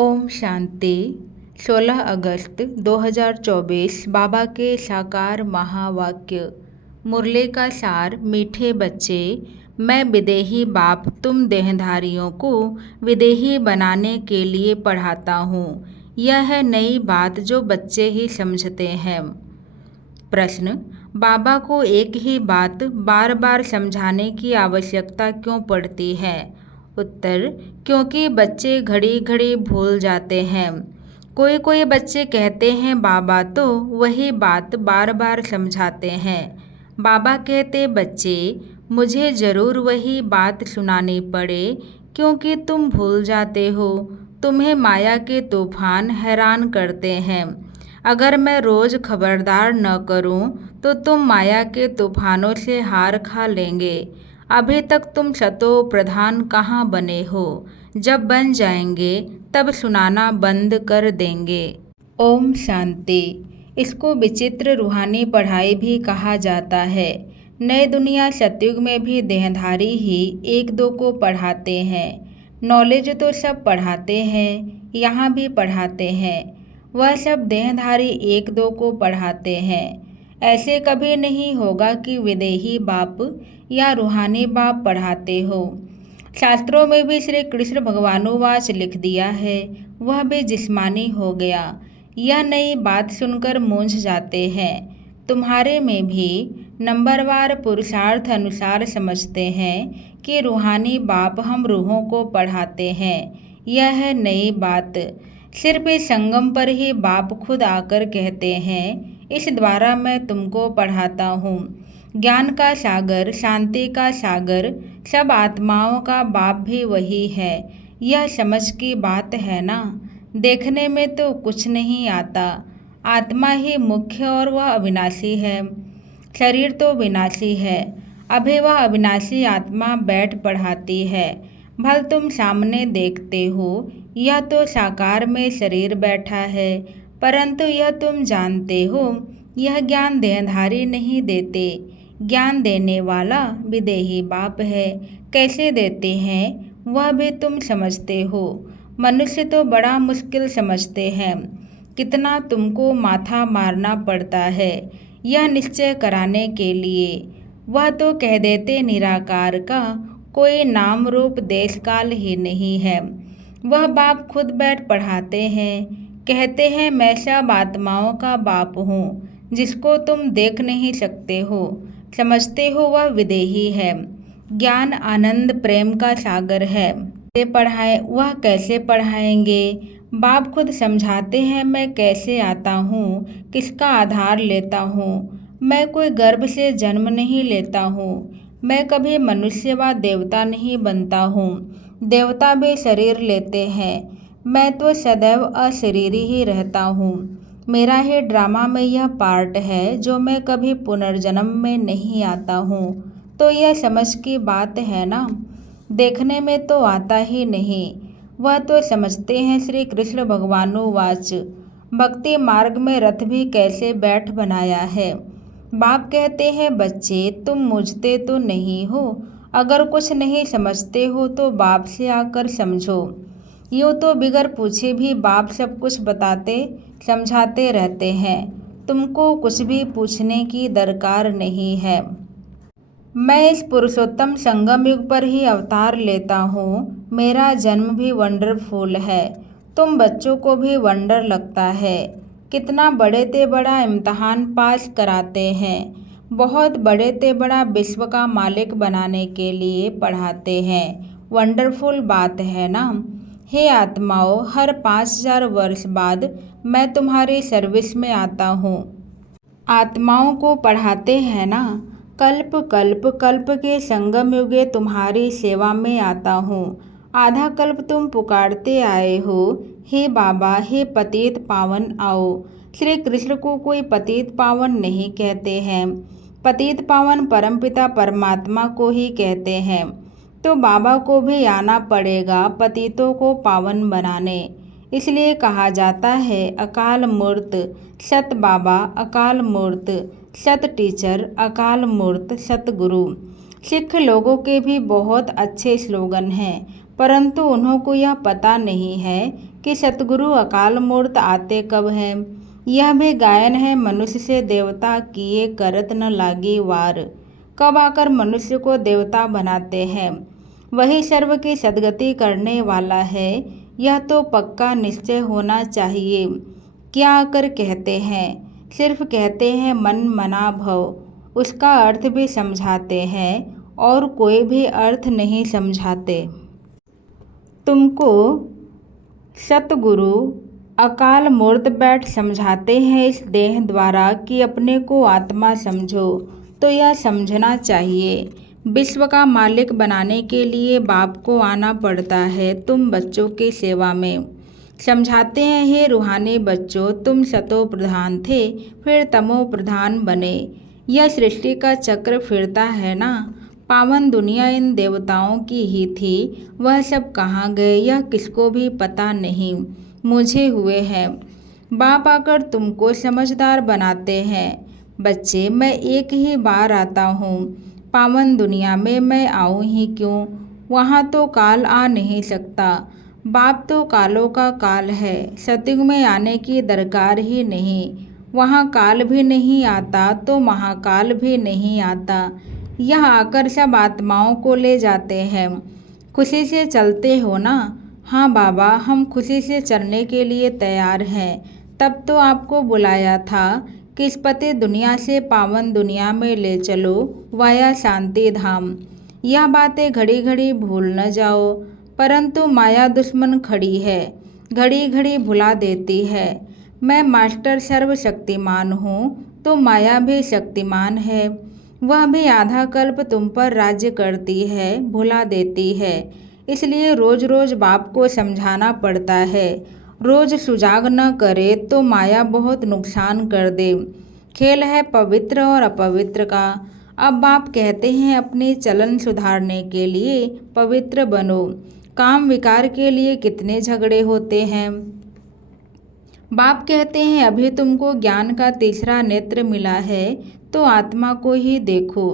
ओम शांति। 16 अगस्त 2024 बाबा के साकार महावाक्य। मुरली का सार। मीठे बच्चे, मैं विदेही बाप तुम देहधारियों को विदेही बनाने के लिए पढ़ाता हूँ। यह है नई बात जो बच्चे ही समझते हैं। प्रश्न: बाबा को एक ही बात बार बार समझाने की आवश्यकता क्यों पड़ती है? उत्तर: क्योंकि बच्चे घड़ी घड़ी भूल जाते हैं। कोई कोई बच्चे कहते हैं बाबा तो वही बात बार बार समझाते हैं। बाबा कहते, बच्चे मुझे ज़रूर वही बात सुनानी पड़े क्योंकि तुम भूल जाते हो। तुम्हें माया के तूफान हैरान करते हैं। अगर मैं रोज़ खबरदार न करूं तो तुम माया के तूफानों से हार खा लेंगे। अभी तक तुम शतो प्रधान कहाँ बने हो? जब बन जाएंगे तब सुनाना बंद कर देंगे। ओम शांति। इसको विचित्र रूहानी पढ़ाई भी कहा जाता है। नई दुनिया सतयुग में भी देहधारी ही एक दो को पढ़ाते हैं। नॉलेज तो सब पढ़ाते हैं, यहाँ भी पढ़ाते हैं। वह सब देहधारी एक दो को पढ़ाते हैं। ऐसे कभी नहीं होगा कि विदेही बाप या रूहानी बाप पढ़ाते हो। शास्त्रों में भी श्री कृष्ण भगवानुवाच लिख दिया है, वह भी जिस्मानी हो गया। यह नई बात सुनकर मूंझ जाते हैं। तुम्हारे में भी नंबरवार पुरुषार्थ अनुसार समझते हैं कि रूहानी बाप हम रूहों को पढ़ाते हैं। यह है नई बात। सिर्फ इस संगम पर ही बाप खुद आकर कहते हैं, इस द्वारा मैं तुमको पढ़ाता हूँ। ज्ञान का सागर, शांति का सागर, सब आत्माओं का बाप भी वही है। यह समझ की बात है ना। देखने में तो कुछ नहीं आता। आत्मा ही मुख्य और वह अविनाशी है। शरीर तो विनाशी है। अभी वह अविनाशी आत्मा बैठ पढ़ाती है। भल तुम सामने देखते हो, यह तो साकार में शरीर बैठा है, परंतु यह तुम जानते हो, यह ज्ञान देहधारी नहीं देते। ज्ञान देने वाला विदेही बाप है। कैसे देते हैं वह भी तुम समझते हो। मनुष्य तो बड़ा मुश्किल समझते हैं। कितना तुमको माथा मारना पड़ता है यह निश्चय कराने के लिए। वह तो कह देते निराकार का कोई नाम रूप देश काल ही नहीं है। वह बाप खुद बैठ पढ़ाते हैं। कहते हैं मैं सब आत्माओं का बाप हूँ। जिसको तुम देख नहीं सकते हो, समझते हो, वह विदेही है। ज्ञान आनंद प्रेम का सागर है। कैसे पढ़ाए? वह कैसे पढ़ाएंगे? बाप खुद समझाते हैं मैं कैसे आता हूँ, किसका आधार लेता हूँ। मैं कोई गर्भ से जन्म नहीं लेता हूँ। मैं कभी मनुष्य व देवता नहीं बनता हूँ। देवता भी शरीर लेते हैं। मैं तो सदैव अशरीरी ही रहता हूँ। मेरा ही ड्रामा में यह पार्ट है जो मैं कभी पुनर्जन्म में नहीं आता हूँ। तो यह समझ की बात है ना। देखने में तो आता ही नहीं। वह तो समझते हैं श्री कृष्ण भगवानुवाच। भक्ति मार्ग में रथ भी कैसे बैठ बनाया है। बाप कहते हैं बच्चे तुम मुझते तो नहीं हो। अगर कुछ नहीं समझते हो तो बाप से आकर समझो। यूँ तो बिगर पूछे भी बाप सब कुछ बताते समझाते रहते हैं। तुमको कुछ भी पूछने की दरकार नहीं है। मैं इस पुरुषोत्तम संगम युग पर ही अवतार लेता हूँ। मेरा जन्म भी वंडरफुल है। तुम बच्चों को भी वंडर लगता है। कितना बड़े ते बड़ा इम्तहान पास कराते हैं। बहुत बड़े ते बड़ा विश्व का मालिक बनाने के लिए पढ़ाते हैं। वंडरफुल बात है ना। हे आत्माओं, हर 5000 वर्ष बाद मैं तुम्हारी सर्विस में आता हूँ। आत्माओं को पढ़ाते हैं ना। कल्प कल्प कल्प के संगम युगे तुम्हारी सेवा में आता हूँ। आधा कल्प तुम पुकारते आए हो, हे बाबा, हे पतित पावन आओ। श्री कृष्ण को कोई पतित पावन नहीं कहते हैं। पतित पावन परमपिता परमात्मा को ही कहते हैं। तो बाबा को भी आना पड़ेगा पतितों को पावन बनाने। इसलिए कहा जाता है अकाल मूर्त सत बाबा, अकाल मूर्त सत टीचर, अकाल मूर्त सतगुरु। सिख लोगों के भी बहुत अच्छे स्लोगन हैं, परंतु उन्हों को यह पता नहीं है कि सतगुरु अकाल मूर्त आते कब हैं। यह भी गायन है मनुष्य से देवता किए करत न लागी वार। कब आकर मनुष्य को देवता बनाते हैं। वही सर्व की सद्गति करने वाला है, यह तो पक्का निश्चय होना चाहिए। क्या आकर कहते हैं, सिर्फ कहते हैं मन मना भव, उसका अर्थ भी समझाते हैं और कोई भी अर्थ नहीं समझाते। तुमको सतगुरु अकाल मूर्त बैठ समझाते हैं इस देह द्वारा कि अपने को आत्मा समझो, तो यह समझना चाहिए विश्व का मालिक बनाने के लिए बाप को आना पड़ता है तुम बच्चों की सेवा में। समझाते हैं हे रूहानी बच्चों, तुम सतो प्रधान थे फिर तमो प्रधान बने। यह सृष्टि का चक्र फिरता है ना। पावन दुनिया इन देवताओं की ही थी, वह सब कहाँ गए यह किसको भी पता नहीं, मुझे हुए हैं। बाप आकर तुमको समझदार बनाते हैं। बच्चे, मैं एक ही बार आता हूँ, पावन दुनिया में मैं आऊँ ही क्यों, वहाँ तो काल आ नहीं सकता। बाप तो कालों का काल है, सतयुग में आने की दरकार ही नहीं। वहाँ काल भी नहीं आता तो महाकाल भी नहीं आता। यह आकर सब आत्माओं को ले जाते हैं। खुशी से चलते हो ना। हाँ बाबा, हम खुशी से चलने के लिए तैयार हैं। तब तो आपको बुलाया था कि इस पति दुनिया से पावन दुनिया में ले चलो वाया शांति धाम। यह बातें घड़ी घड़ी भूल न जाओ, परंतु माया दुश्मन खड़ी है, घड़ी घड़ी भुला देती है। मैं मास्टर सर्वशक्तिमान हूँ तो माया भी शक्तिमान है, वह भी आधा कल्प तुम पर राज्य करती है, भुला देती है। इसलिए रोज रोज बाप को समझाना पड़ता है। रोज सुजाग न करे तो माया बहुत नुकसान कर दे। खेल है पवित्र और अपवित्र का। अब बाप कहते हैं अपने चलन सुधारने के लिए पवित्र बनो। काम विकार के लिए कितने झगड़े होते हैं। बाप कहते हैं अभी तुमको ज्ञान का तीसरा नेत्र मिला है तो आत्मा को ही देखो,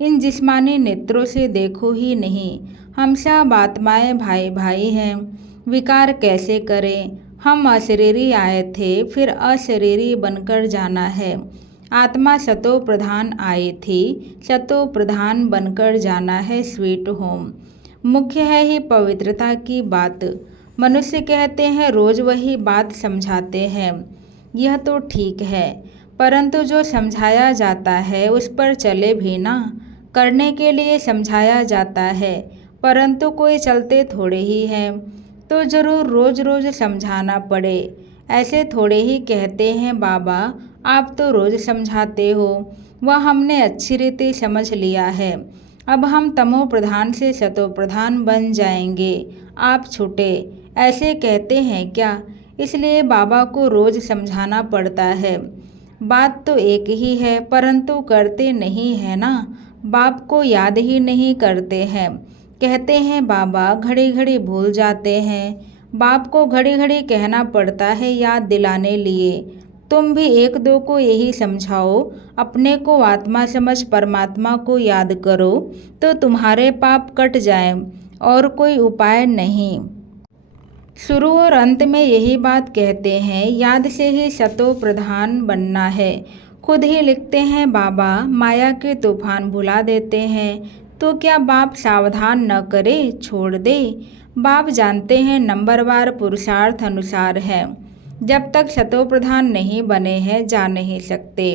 इन जिस्मानी नेत्रों से देखो ही नहीं। हम सब आत्माएं भाई भाई हैं, विकार कैसे करें। हम अशरीरी आए थे, फिर अशरीरी बनकर जाना है। आत्मा सतो प्रधान आई थी, सतो प्रधान बनकर जाना है स्वीट होम। मुख्य है ही पवित्रता की बात। मनुष्य कहते हैं रोज वही बात समझाते हैं, यह तो ठीक है, परंतु जो समझाया जाता है उस पर चले भी ना। करने के लिए समझाया जाता है, परंतु कोई चलते थोड़े ही हैं, तो जरूर रोज रोज समझाना पड़े। ऐसे थोड़े ही कहते हैं बाबा आप तो रोज समझाते हो, वह हमने अच्छी रीति समझ लिया है। अब हम तमो प्रधान से सतो प्रधान बन जाएंगे, आप छूटे, ऐसे कहते हैं क्या। इसलिए बाबा को रोज समझाना पड़ता है। बात तो एक ही है, परंतु करते नहीं है ना। बाप को याद ही नहीं करते हैं। कहते हैं बाबा घड़ी घड़ी भूल जाते हैं। बाप को घड़ी घड़ी कहना पड़ता है याद दिलाने लिए। तुम भी एक दो को यही समझाओ, अपने को आत्मा समझ परमात्मा को याद करो तो तुम्हारे पाप कट जाएं, और कोई उपाय नहीं। शुरू और अंत में यही बात कहते हैं, याद से ही सतो प्रधान बनना है। खुद ही लिखते हैं बाबा माया के तूफान भुला देते हैं, तो क्या बाप सावधान न करे, छोड़ दे। बाप जानते हैं नंबरवार पुरुषार्थ अनुसार है। जब तक सतो प्रधान नहीं बने हैं जा नहीं सकते।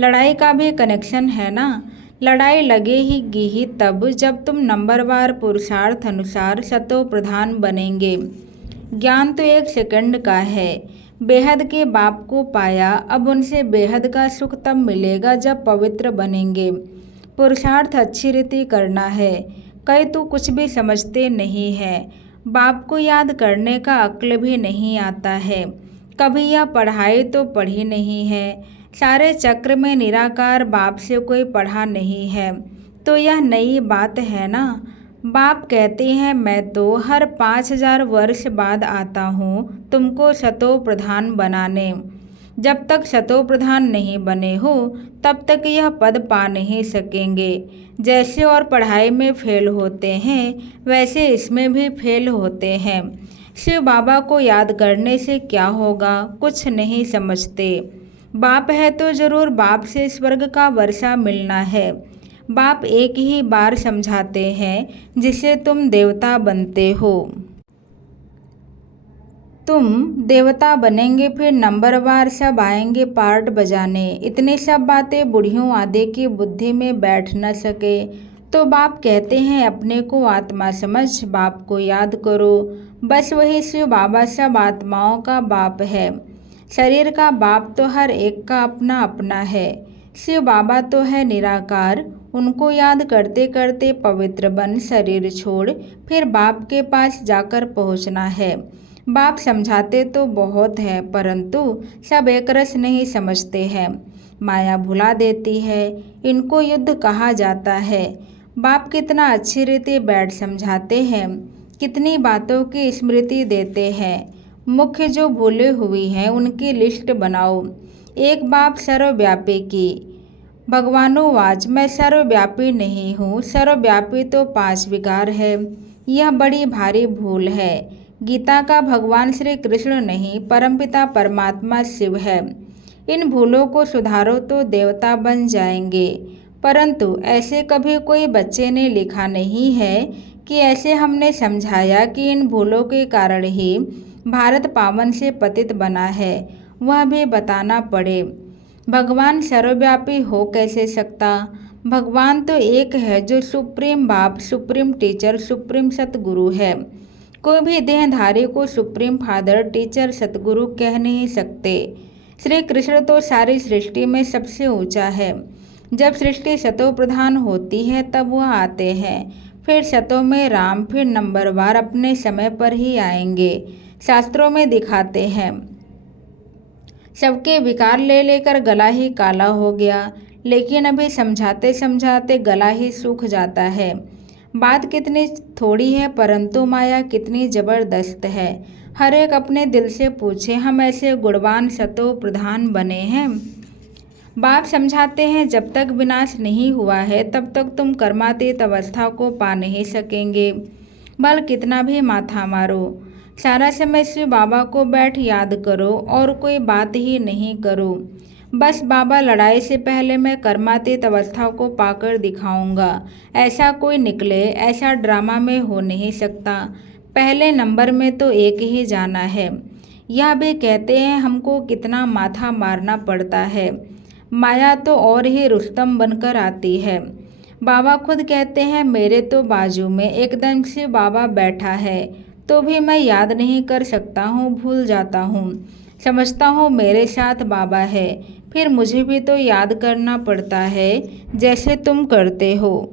लड़ाई का भी कनेक्शन है ना। लड़ाई लगेगी ही तब जब तुम नंबरवार पुरुषार्थ अनुसार सतो प्रधान बनेंगे। ज्ञान तो एक सेकंड का है। बेहद के बाप को पाया, अब उनसे बेहद का सुख तब मिलेगा जब पवित्र बनेंगे। पुरुषार्थ अच्छी रीति करना है। कई तो कुछ भी समझते नहीं है। बाप को याद करने का अक्ल भी नहीं आता है। कभी यह पढ़ाई तो पढ़ी नहीं है। सारे चक्र में निराकार बाप से कोई पढ़ा नहीं है, तो यह नई बात है ना। बाप कहते हैं मैं तो हर 5000 वर्ष बाद आता हूँ तुमको सतो प्रधान बनाने। जब तक सतो प्रधान नहीं बने हो तब तक यह पद पा नहीं सकेंगे। जैसे और पढ़ाई में फेल होते हैं वैसे इसमें भी फेल होते हैं। शिव बाबा को याद करने से क्या होगा, कुछ नहीं समझते। बाप है तो जरूर बाप से स्वर्ग का वर्षा मिलना है। बाप एक ही बार समझाते हैं जिससे तुम देवता बनते हो। तुम देवता बनेंगे फिर नंबरवार सब आएंगे पार्ट बजाने। इतनी सब बातें बुढ़ियों आदि की बुद्धि में बैठ न सके तो बाप कहते हैं अपने को आत्मा समझ, बाप को याद करो। बस वही शिव बाबा सब आत्माओं का बाप है। शरीर का बाप तो हर एक का अपना अपना है। शिव बाबा तो है निराकार, उनको याद करते करते पवित्र बन शरीर छोड़ फिर बाप के पास जाकर पहुंचना है। बाप समझाते तो बहुत है परंतु सब एक रस नहीं समझते हैं। माया भुला देती है, इनको युद्ध कहा जाता है। बाप कितना अच्छी रीति बैठ समझाते हैं, कितनी बातों की स्मृति देते हैं। मुख्य जो भूले हुई हैं उनकी लिस्ट बनाओ। एक बाप सर्वव्यापी की। भगवानुवाच मैं सर्वव्यापी नहीं हूँ, सर्वव्यापी तो 5 विकार है। यह बड़ी भारी भूल है। गीता का भगवान श्री कृष्ण नहीं परमपिता परमात्मा शिव है। इन भूलों को सुधारो तो देवता बन जाएंगे। परंतु ऐसे कभी कोई बच्चे ने लिखा नहीं है कि ऐसे हमने समझाया कि इन भूलों के कारण ही भारत पावन से पतित बना है, वह भी बताना पड़े। भगवान सर्वव्यापी हो कैसे सकता। भगवान तो एक है जो सुप्रीम बाप, सुप्रीम टीचर, सुप्रीम सतगुरु है। कोई भी देहधारी को सुप्रीम फादर, टीचर, सतगुरु कह नहीं सकते। श्री कृष्ण तो सारी सृष्टि में सबसे ऊंचा है। जब सृष्टि सतो प्रधान होती है तब वह आते हैं। फिर सतों में राम, फिर नंबरवार अपने समय पर ही आएंगे। शास्त्रों में दिखाते हैं। सबके विकार ले लेकर गला ही काला हो गया, लेकिन अभी समझाते समझाते गला ही सूख जाता है। बात कितनी थोड़ी है परंतु माया कितनी जबरदस्त है। हर एक अपने दिल से पूछे हम ऐसे गुणवान सतो प्रधान बने हैं। बाप समझाते हैं जब तक विनाश नहीं हुआ है तब तक तुम कर्मातीत अवस्था को पा नहीं सकेंगे। बल कितना भी माथा मारो, सारा समय शिव बाबा को बैठ याद करो और कोई बात ही नहीं करो। बस बाबा लड़ाई से पहले मैं कर्मातीत अवस्था को पाकर दिखाऊंगा, ऐसा कोई निकले। ऐसा ड्रामा में हो नहीं सकता। पहले नंबर में तो एक ही जाना है। यह भी कहते हैं हमको कितना माथा मारना पड़ता है। माया तो और ही रुस्तम बनकर आती है। बाबा खुद कहते हैं मेरे तो बाजू में एकदम से बाबा बैठा है तो भी मैं याद नहीं कर सकता हूँ, भूल जाता हूँ। समझता हूँ मेरे साथ बाबा है, फिर मुझे भी तो याद करना पड़ता है जैसे तुम करते हो।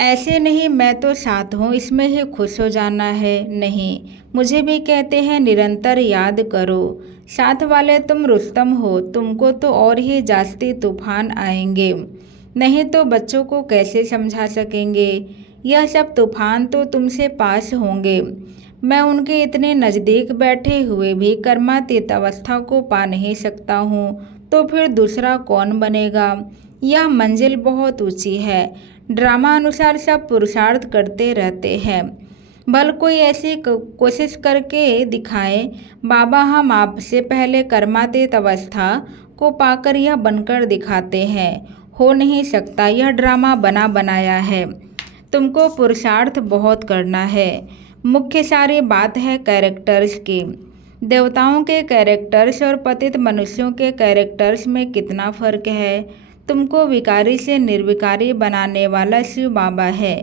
ऐसे नहीं मैं तो साथ हूँ इसमें ही खुश हो जाना है, नहीं। मुझे भी कहते हैं निरंतर याद करो। साथ वाले तुम रुस्तम हो, तुमको तो और ही जास्ती तूफान आएंगे। नहीं तो बच्चों को कैसे समझा सकेंगे। यह सब तूफान तो तुमसे पास होंगे। मैं उनके इतने नज़दीक बैठे हुए भी कर्मातीत अवस्था को पा नहीं सकता हूँ, तो फिर दूसरा कौन बनेगा। यह मंजिल बहुत ऊंची है। ड्रामा अनुसार सब पुरुषार्थ करते रहते हैं। भल कोई ऐसी कोशिश करके दिखाए बाबा हम आपसे पहले कर्मातीत अवस्था को पाकर यह बनकर दिखाते हैं। हो नहीं सकता, यह ड्रामा बना बनाया है। तुमको पुरुषार्थ बहुत करना है। मुख्य सारी बात है कैरेक्टर्स की। देवताओं के कैरेक्टर्स और पतित मनुष्यों के कैरेक्टर्स में कितना फर्क है। तुमको विकारी से निर्विकारी बनाने वाला शिव बाबा है,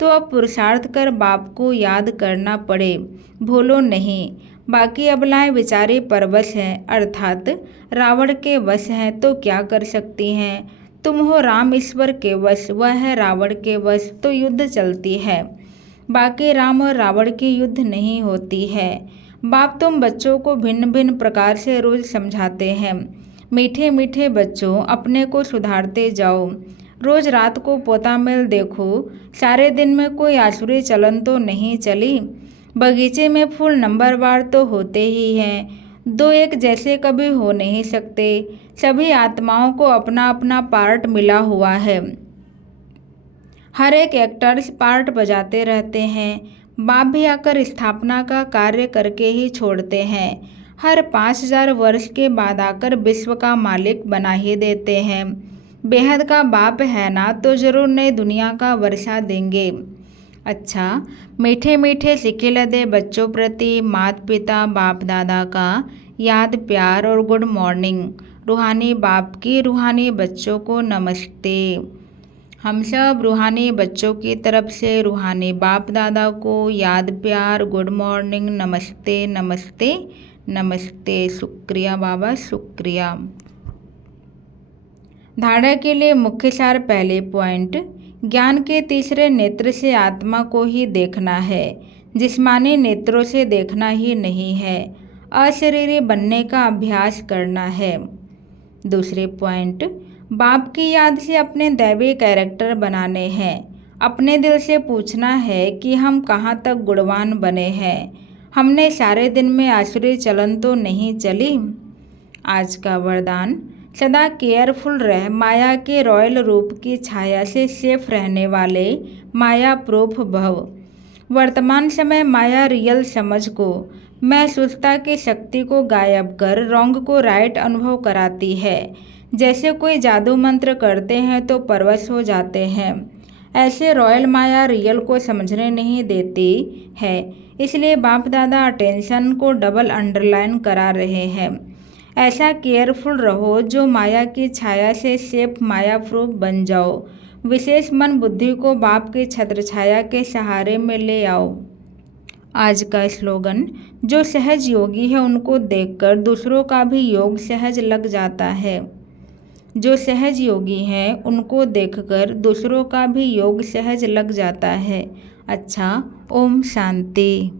तो अब पुरुषार्थ कर बाप को याद करना पड़े, भूलो नहीं। बाकी अबलाएं बेचारी परवश हैं, अर्थात रावण के वश हैं, तो क्या कर सकती हैं। तुम हो राम ईश्वर के वश, वह है रावण के वश, तो युद्ध चलती है। बाकी राम और रावण की युद्ध नहीं होती है। बाप तुम बच्चों को भिन्न भिन्न प्रकार से रोज समझाते हैं। मीठे मीठे बच्चों, अपने को सुधारते जाओ। रोज रात को पोता मेल देखो। सारे दिन में कोई आसुरी चलन तो नहीं चली। बगीचे में फूल नंबरवार तो होते ही हैं, दो एक जैसे कभी हो नहीं सकते। सभी आत्माओं को अपना अपना पार्ट मिला हुआ है। हर एक एक्टर्स पार्ट बजाते रहते हैं। बाप भी आकर स्थापना का कार्य करके ही छोड़ते हैं। हर 5000 वर्ष के बाद आकर विश्व का मालिक बना ही देते हैं। बेहद का बाप है ना, तो ज़रूर नई दुनिया का वर्षा देंगे। अच्छा, मीठे मीठे सिक्के दे बच्चों प्रति माता पिता बाप दादा का याद प्यार और गुड मॉर्निंग। रूहानी बाप की रूहानी बच्चों को नमस्ते। हम सब रूहानी बच्चों की तरफ से रूहानी बाप दादा को याद प्यार गुड मॉर्निंग नमस्ते नमस्ते नमस्ते। शुक्रिया बाबा, शुक्रिया। धारणा के लिए मुख्य सार। पहले पॉइंट, ज्ञान के तीसरे नेत्र से आत्मा को ही देखना है, जिस्मानी नेत्रों से देखना ही नहीं है। अशरीरी बनने का अभ्यास करना है। दूसरे पॉइंट, बाप की याद से अपने दैवी कैरेक्टर बनाने हैं। अपने दिल से पूछना है कि हम कहाँ तक गुणवान बने हैं। हमने सारे दिन में आसुरी चलन तो नहीं चली। आज का वरदान, सदा केयरफुल रह। माया के रॉयल रूप की छाया से सेफ रहने वाले माया प्रूफ भव। वर्तमान समय माया रियल समझ को, महसूसता की शक्ति को गायब कर रॉन्ग को राइट अनुभव कराती है। जैसे कोई जादू मंत्र करते हैं तो परवश हो जाते हैं, ऐसे रॉयल माया रियल को समझने नहीं देती है। इसलिए बाप दादा अटेंशन को डबल अंडरलाइन करा रहे हैं। ऐसा केयरफुल रहो जो माया की छाया से सेफ माया प्रूफ बन जाओ। विशेष मन बुद्धि को बाप की छत्र छाया के सहारे में ले आओ। आज का स्लोगन, जो सहज योगी है उनको देखकर दूसरों का भी योग सहज लग जाता है। जो सहज योगी हैं उनको देखकर दूसरों का भी योग सहज लग जाता है। अच्छा, ओम शांति।